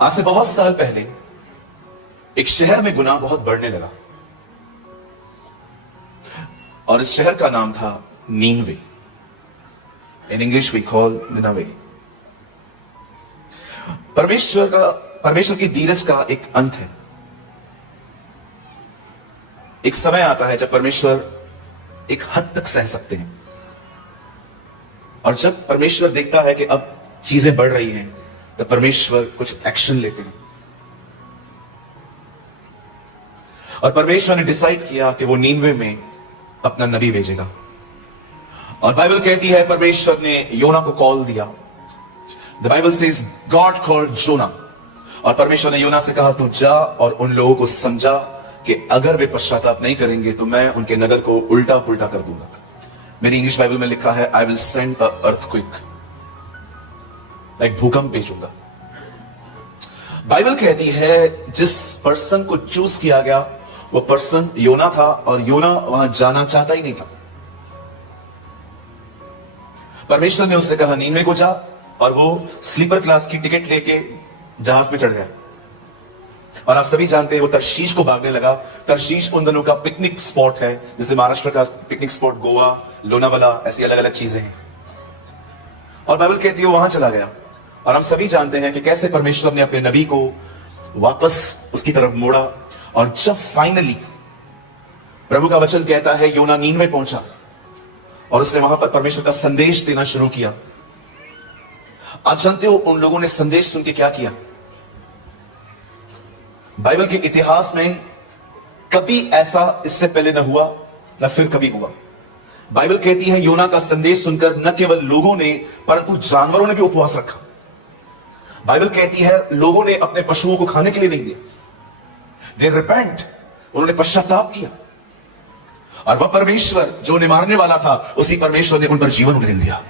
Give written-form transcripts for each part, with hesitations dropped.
आज से बहुत साल पहले एक शहर में गुनाह बहुत बढ़ने लगा और इस शहर का नाम था Nineveh. In English we call Nineveh. परमेश्वर की धीरज का एक अंत है। एक समय आता है जब परमेश्वर एक हद तक सह सकते हैं और जब परमेश्वर देखता है कि अब चीजें बढ़ रही हैं तो परमेश्वर कुछ एक्शन लेते हैं। और परमेश्वर ने डिसाइड किया कि वो नीनवे में अपना नबी भेजेगा। और बाइबल कहती है परमेश्वर ने योना को कॉल दिया। The Bible says God called Jonah. और परमेश्वर ने योना से कहा तू जा और उन लोगों को समझा कि अगर वे पश्चाताप नहीं करेंगे तो मैं उनके नगर को उल्टा पुल्टा कर दूंगा। मेरी इंग्लिश बाइबल में लिखा है I will send a earthquake, like भूकंप भेजूंगा। बाइबल कहती है जिस पर्सन को चूज किया गया वो पर्सन योना था और योना वहां जाना चाहता ही नहीं था। परमेश्वर ने उससे कहा नीनवे को जा और वो स्लीपर क्लास की टिकट लेके जहाज में चढ़ गया। और आप सभी जानते हैं वो तरशीश को भागने लगा। तरशीश उन दिनों का पिकनिक स्पॉट है, जैसे महाराष्ट्र का पिकनिक स्पॉट गोवा, लोनावाला, ऐसी अलग अलग चीजें हैं। और बाइबल कहती है वो वहां चला गया। और हम सभी जानते हैं कि कैसे परमेश्वर ने अपने नबी को वापस उसकी तरफ मोड़ा। और जब फाइनली प्रभु का वचन कहता है योना नीनवे पहुंचा और उसने वहां पर परमेश्वर का संदेश देना शुरू किया। आप जानते हो उन लोगों ने संदेश सुन के क्या किया? बाइबल के इतिहास में कभी ऐसा इससे पहले न हुआ न फिर कभी हुआ। बाइबल कहती है योना का संदेश सुनकर न केवल लोगों ने परंतु जानवरों ने भी उपवास रखा। बाइबल कहती है लोगों ने अपने पशुओं को खाने के लिए नहीं दिया। दे रिपेंट, उन्होंने पश्चाताप किया। और वह परमेश्वर जो उन्हें मारने वाला था उसी परमेश्वर ने उन पर जीवन उड़ेल दिया।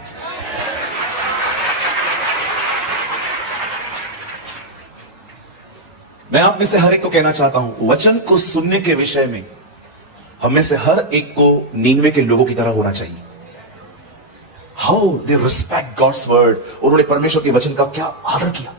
मैं आप में से हर एक को कहना चाहता हूं वचन को सुनने के विषय में हम में से हर एक को नीनवे के लोगों की तरह होना चाहिए। How they respect God's word. उन्होंने परमेश्वर के वचन का क्या आदर किया।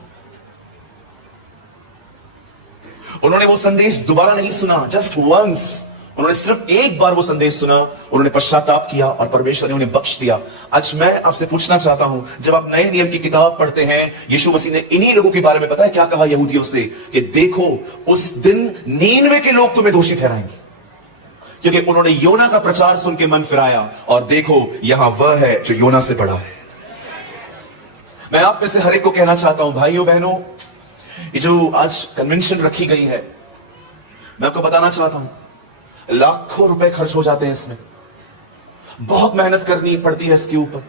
उन्होंने वो संदेश दोबारा नहीं सुना, जस्ट वंस। उन्होंने सिर्फ एक बार वो संदेश सुना, उन्होंने पश्चाताप किया और परमेश्वर ने उन्हें बख्श दिया। आज मैं आपसे पूछना चाहता हूं जब आप नए नियम की किताब पढ़ते हैं, यीशु मसीह ने इन्हीं लोगों के बारे में पता है क्या कहा यहूदियों से कि देखो उस दिन नीनवे के लोग तुम्हें दोषी ठहराएंगे क्योंकि उन्होंने योना का प्रचार सुन के मन फिराया। और देखो यहां वह है जो योना से बड़ा है। मैं आप में से हर एक को कहना चाहता हूं भाइयों बहनों, ये जो आज कन्वेंशन रखी गई है मैं आपको बताना चाहता हूं लाखों रुपए खर्च हो जाते हैं इसमें, बहुत मेहनत करनी पड़ती है इसके ऊपर।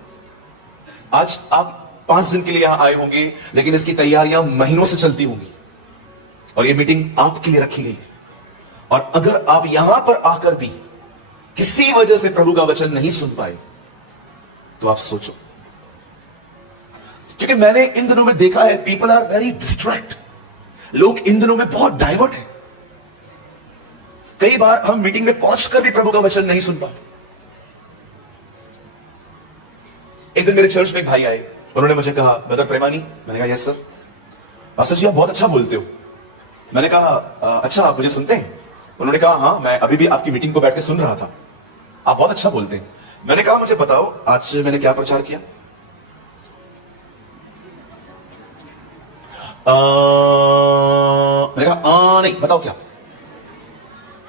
आज आप 5 दिन के लिए यहां आए होंगे लेकिन इसकी तैयारियां महीनों से चलती होंगी और यह मीटिंग आपके लिए रखी गई है। और अगर आप यहां पर आकर भी किसी वजह से प्रभु का वचन नहीं सुन पाए तो आप सोचो, क्योंकि मैंने इन दिनों में देखा है पीपल आर वेरी डिस्ट्रैक्ट। लोग इन दिनों में बहुत डाइवर्ट हैं। कई बार हम मीटिंग में पहुंचकर भी प्रभु का वचन नहीं सुन पाते। एक दिन मेरे चर्च में एक भाई आए, उन्होंने मुझे कहा ब्रदर प्रेमानी। मैंने कहा यस सर। पास्टर जी आप बहुत अच्छा बोलते हो। मैंने कहा अच्छा आप मुझे सुनते हैं? उन्होंने कहा हाँ मैं अभी भी आपकी मीटिंग को बैठ के सुन रहा था, आप बहुत अच्छा बोलते हैं। मैंने कहा मुझे बताओ आज मैंने क्या प्रचार किया? मैंने कहा नहीं बताओ क्या?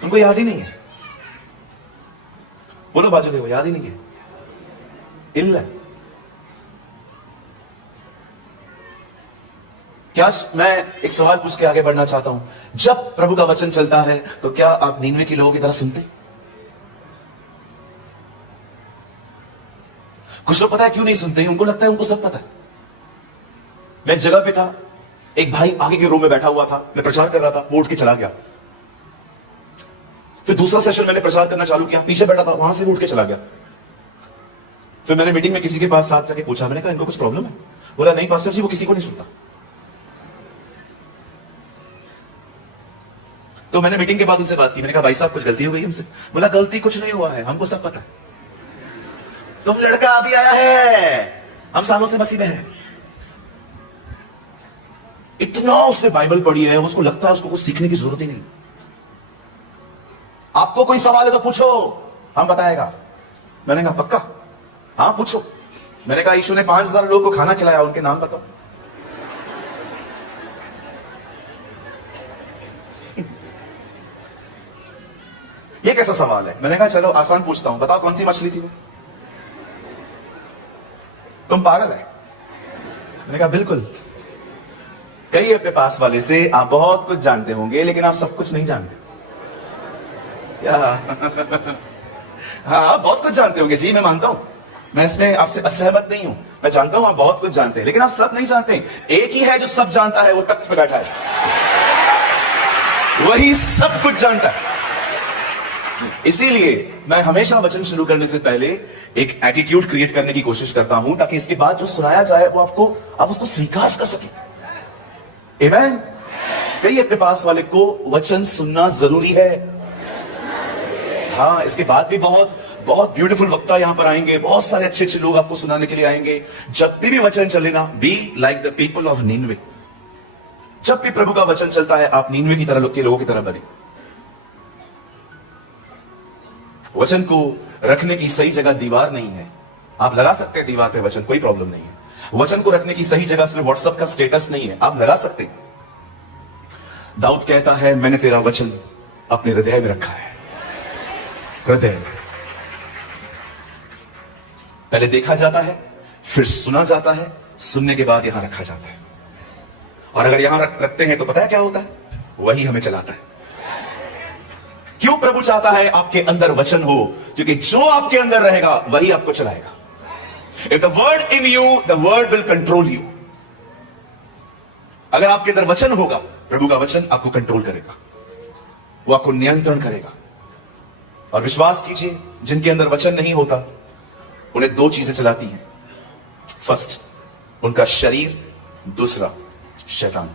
उनको याद ही नहीं है। बोलो बाजू देखो, याद ही नहीं है। इल्ला क्या? मैं एक सवाल पूछ के आगे बढ़ना चाहता हूं। जब प्रभु का वचन चलता है तो क्या आप नीनवे के लोगों की तरह सुनते? कुछ लोग पता है क्यों नहीं सुनते? उनको लगता है उनको सब पता है। मैं जगह पे था, एक भाई आगे के रूम में बैठा हुआ था, मैं प्रचार कर रहा था, वो उठ के चला गया। फिर दूसरा सेशन मैंने प्रचार करना चालू किया, पीछे बैठा था, वहां से भी उठ के चला गया। फिर मैंने मीटिंग में किसी के पास साथ जाके पूछा, मैंने कहा इनको कुछ प्रॉब्लम है? बोला नहीं पास्टर जी वो किसी को नहीं सुनता। तो मैंने मीटिंग के बाद उनसे बात की, मैंने कहा भाई साहब कुछ गलती हो गई हमसे? बोला गलती कुछ नहीं हुआ है, हमको सब पता है। तुम लड़का अभी आया है, हम सालों से मसीह में हैं। इतना उसने बाइबल पढ़ी है, उसको लगता है उसको कुछ सीखने की जरूरत ही नहीं। आपको कोई सवाल है तो पूछो, हम बताएगा। मैंने कहा पक्का? हाँ पूछो। मैंने कहा यीशु ने 5000 लोगों को खाना खिलाया, उनके नाम बताओ। ये कैसा सवाल है? मैंने कहा चलो आसान पूछता हूं, बताओ कौन सी मछली थी वो? तुम पागल है? मैंने कहा बिल्कुल। कई अपने पास वाले से आप बहुत कुछ जानते होंगे, लेकिन आप सब कुछ नहीं जानते। क्या? हाँ, आप बहुत कुछ जानते होंगे जी, मैं मानता हूं, मैं इसमें आपसे असहमत नहीं हूं। मैं जानता हूं आप बहुत कुछ जानते हैं, लेकिन आप सब नहीं जानते। एक ही है जो सब जानता है, वो तख्त पे बैठा है, वही सब कुछ जानता है। इसीलिए मैं हमेशा वचन शुरू करने से पहले एक एटीट्यूड क्रिएट करने की कोशिश करता हूं, ताकि इसके बाद जो सुनाया जाए वो आप उसको स्वीकार कर सके। आमीन। कई अपने पास वाले को वचन सुनना जरूरी है। हाँ, इसके बाद भी बहुत बहुत ब्यूटीफुल वक्ता यहां पर आएंगे, बहुत सारे अच्छे अच्छे लोग आपको सुनाने के लिए आएंगे। जब भी वचन चले ना, be like the people of Nineveh. जब भी प्रभु का वचन चलता है, आप नीनवे की तरह के लोगों की तरह बने। वचन को रखने की सही जगह दीवार नहीं है। आप लगा सकते हैं दीवार पे वचन, कोई प्रॉब्लम नहीं है। वचन को रखने की सही जगह सिर्फ व्हाट्सएप का स्टेटस नहीं है, आप लगा सकते हैं। दाऊद कहता है, मैंने तेरा वचन अपने हृदय में रखा है। हृदय पहले देखा जाता है, फिर सुना जाता है, सुनने के बाद यहां रखा जाता है। और अगर यहां रखते हैं तो पता है क्या होता है? वही हमें चलाता है। क्यों प्रभु चाहता है आपके अंदर वचन हो? क्योंकि जो आपके अंदर रहेगा वही आपको चलाएगा। If the word in you, the word will control you. अगर आपके अंदर वचन होगा, प्रभु का वचन आपको कंट्रोल करेगा, वो आपको नियंत्रण करेगा। और विश्वास कीजिए, जिनके अंदर वचन नहीं होता, उन्हें दो चीजें चलाती हैं। फर्स्ट, उनका शरीर, दूसरा शैतान।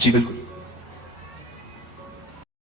जी बिल्कुल।